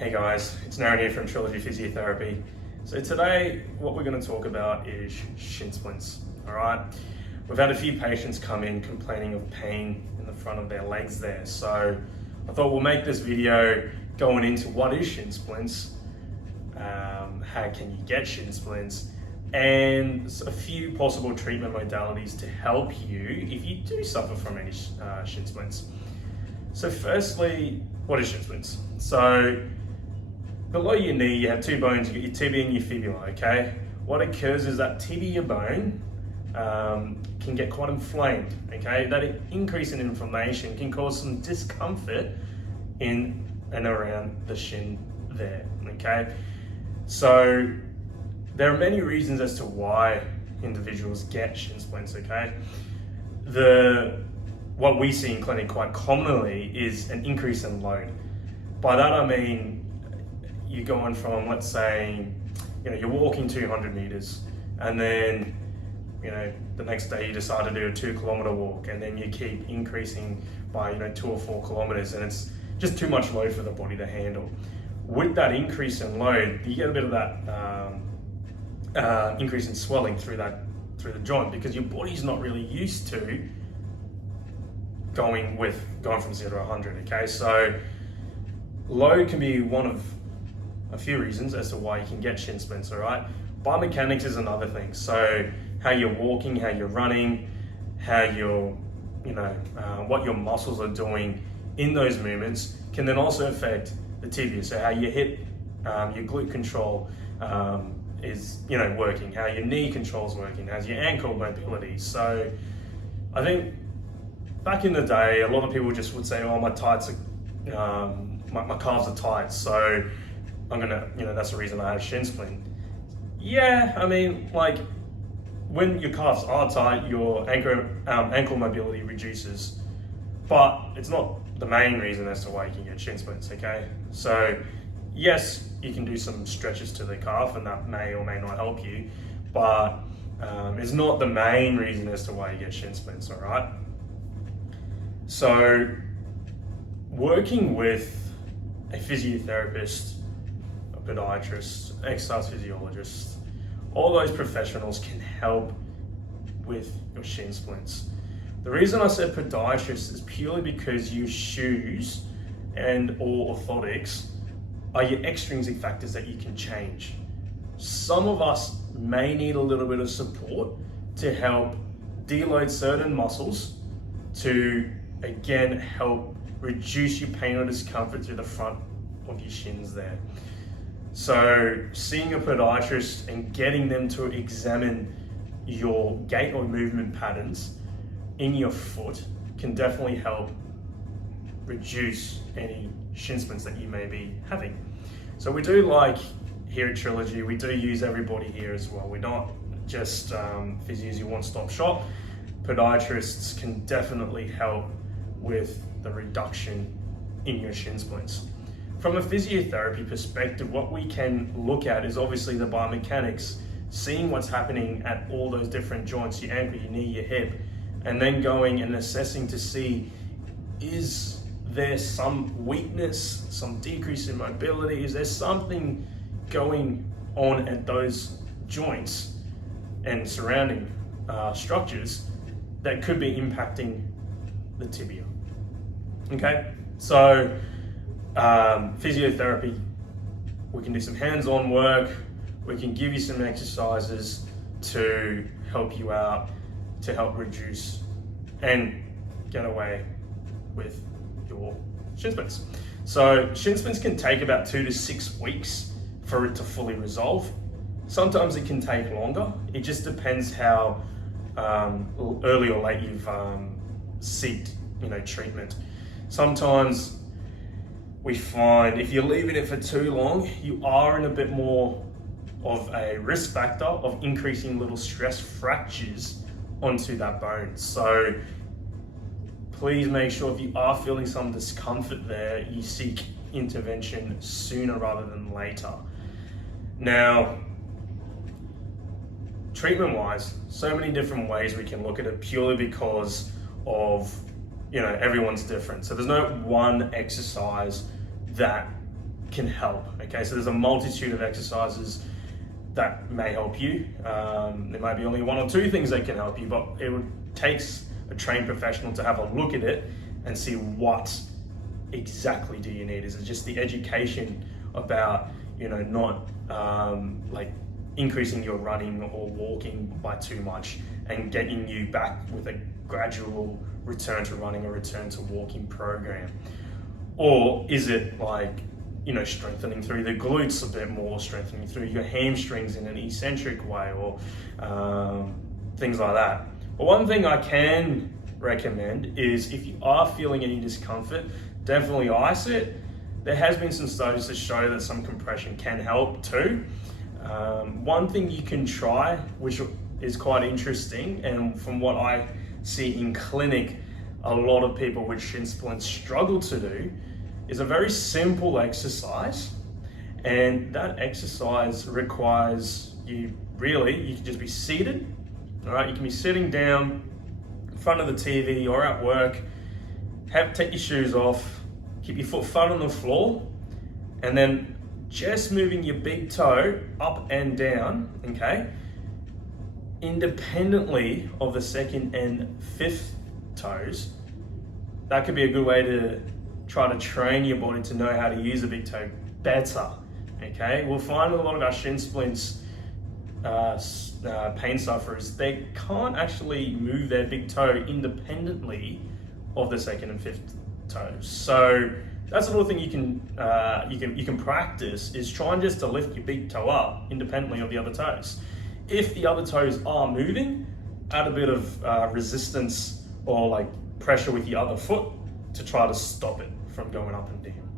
Hey guys, it's Naren here from Trilogy Physiotherapy. So today, what we're going to talk about is shin splints, all right? We've had a few patients come in complaining of pain in the front of their legs there. So I thought we'll make this video going into what is shin splints, how can you get shin splints, and a few possible treatment modalities to help you if you do suffer from any shin splints. So firstly, what is shin splints? So below your knee, you have two bones, you got your tibia and your fibula, okay? What occurs is that tibia bone can get quite inflamed, okay? That increase in inflammation can cause some discomfort in and around the shin there, okay? So there are many reasons as to why individuals get shin splints, okay? What we see in clinic quite commonly is an increase in load. By that I mean, you're going from, let's say, you're walking 200 meters and then, the next day you decide to do a 2 kilometer walk, and then you keep increasing by, 2 or 4 kilometers, and it's just too much load for the body to handle. With that increase in load, you get a bit of that increase in swelling through the joint, because your body's not really used to going from 0 to 100, okay? So load can be one of a few reasons as to why you can get shin splints, all right? Biomechanics is another thing. So how you're walking, how you're running, how you're, what your muscles are doing in those movements can then also affect the tibia. So how your hip, your glute control is, working, how your knee control is working, how's your ankle mobility. So I think back in the day, a lot of people just would say, oh, my tights are, my calves are tight, so I'm gonna, that's the reason I have shin splint. Yeah, I mean, like, when your calves are tight, your ankle mobility reduces, but it's not the main reason as to why you can get shin splints, okay? So yes, you can do some stretches to the calf and that may or may not help you, but it's not the main reason as to why you get shin splints, all right? So working with a physiotherapist, a podiatrist, exercise physiologist, all those professionals can help with your shin splints. The reason I said podiatrist is purely because your shoes and or orthotics are your extrinsic factors that you can change. Some of us may need a little bit of support to help deload certain muscles to, again, help reduce your pain or discomfort through the front of your shins there. So seeing a podiatrist and getting them to examine your gait or movement patterns in your foot can definitely help reduce any shin splints that you may be having. So we do, like here at Trilogy, we do use everybody here as well. We're not just physios who one-stop shop. Podiatrists can definitely help with the reduction in your shin splints. From a physiotherapy perspective, what we can look at is obviously the biomechanics, seeing what's happening at all those different joints, your ankle, your knee, your hip, and then going and assessing to see, is there some weakness, some decrease in mobility? Is there something going on at those joints and surrounding structures that could be impacting the tibia? Okay, so physiotherapy, we can do some hands-on work, we can give you some exercises to help you out, to help reduce and get away with your shin splints. So shin splints can take about 2 to 6 weeks for it to fully resolve. Sometimes it can take longer. It just depends how early or late you've sought, treatment. Sometimes we find if you're leaving it for too long, you are in a bit more of a risk factor of increasing little stress fractures onto that bone. So please make sure if you are feeling some discomfort there, you seek intervention sooner rather than later. Now, treatment-wise, so many different ways we can look at it purely because of, everyone's different. So there's no one exercise that can help. Okay, so there's a multitude of exercises that may help you. There might be only one or two things that can help you, but takes a trained professional to have a look at it and see what exactly do you need. Is it just the education about, not like increasing your running or walking by too much and getting you back with a gradual return to running or return to walking program? Or is it like, strengthening through the glutes a bit more, strengthening through your hamstrings in an eccentric way, or things like that? But one thing I can recommend is, if you are feeling any discomfort, definitely ice it. There has been some studies to show that some compression can help too. One thing you can try, which is quite interesting, and from what I see in clinic, a lot of people with shin splints struggle to do, is a very simple exercise. And that exercise requires you can just be seated, all right? You can be sitting down in front of the TV or at work, take your shoes off, keep your foot flat on the floor, and then just moving your big toe up and down, okay, independently of the second and fifth toes. That could be a good way to try to train your body to know how to use the big toe better, okay? We'll find a lot of our shin splints pain sufferers, they can't actually move their big toe independently of the second and fifth toes. So that's a little thing you can practice, is trying just to lift your big toe up independently of the other toes. If the other toes are moving, add a bit of resistance or like pressure with the other foot to try to stop it from going up and down.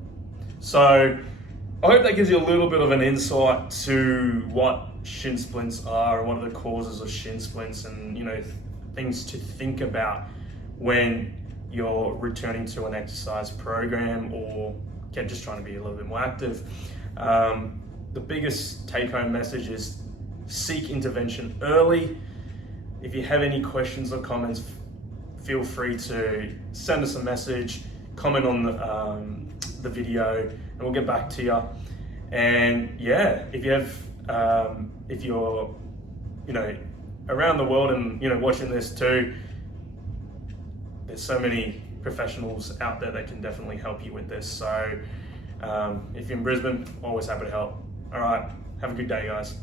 So I hope that gives you a little bit of an insight to what shin splints are and what are the causes of shin splints, and things to think about when you're returning to an exercise program or just trying to be a little bit more active. The biggest take-home message is seek intervention early. If you have any questions or comments, feel free to send us a message, comment on the video, and we'll get back to you. And yeah, if you're around the world and watching this too, there's so many professionals out there that can definitely help you with this. So if you're in Brisbane, always happy to help. All right, have a good day, guys.